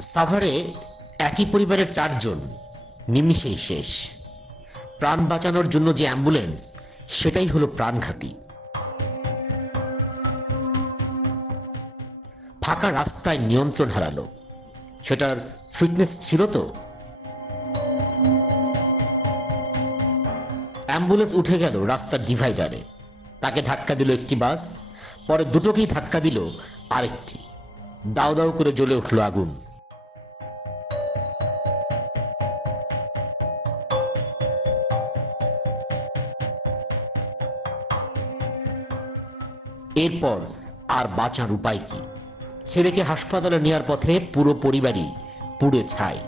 সাভারে একই পরিবারের চারজন, নিমিষেই শেষ। প্রাণ বাঁচানোর জন্য যে অ্যাম্বুলেন্স, সেটাই হলো প্রাণঘাতী। ফাঁকা রাস্তায় নিয়ন্ত্রণ হারালো। সেটার ফিটনেস ছিল তো? অ্যাম্বুলেন্স উঠে গেল রাস্তার ডিভাইডারে। তাকে ধাক্কা দিল একটি বাস, পরে দুটোকেই ধাক্কা দিল আরেকটি। দাও দাও করে জ্বলে উঠল আগুন। এরপর আর বাঁচার উপায় কি? ছেলেকে হাসপাতালে নেওয়ার পথে পুরো পরিবারই পুড়ে ছাই।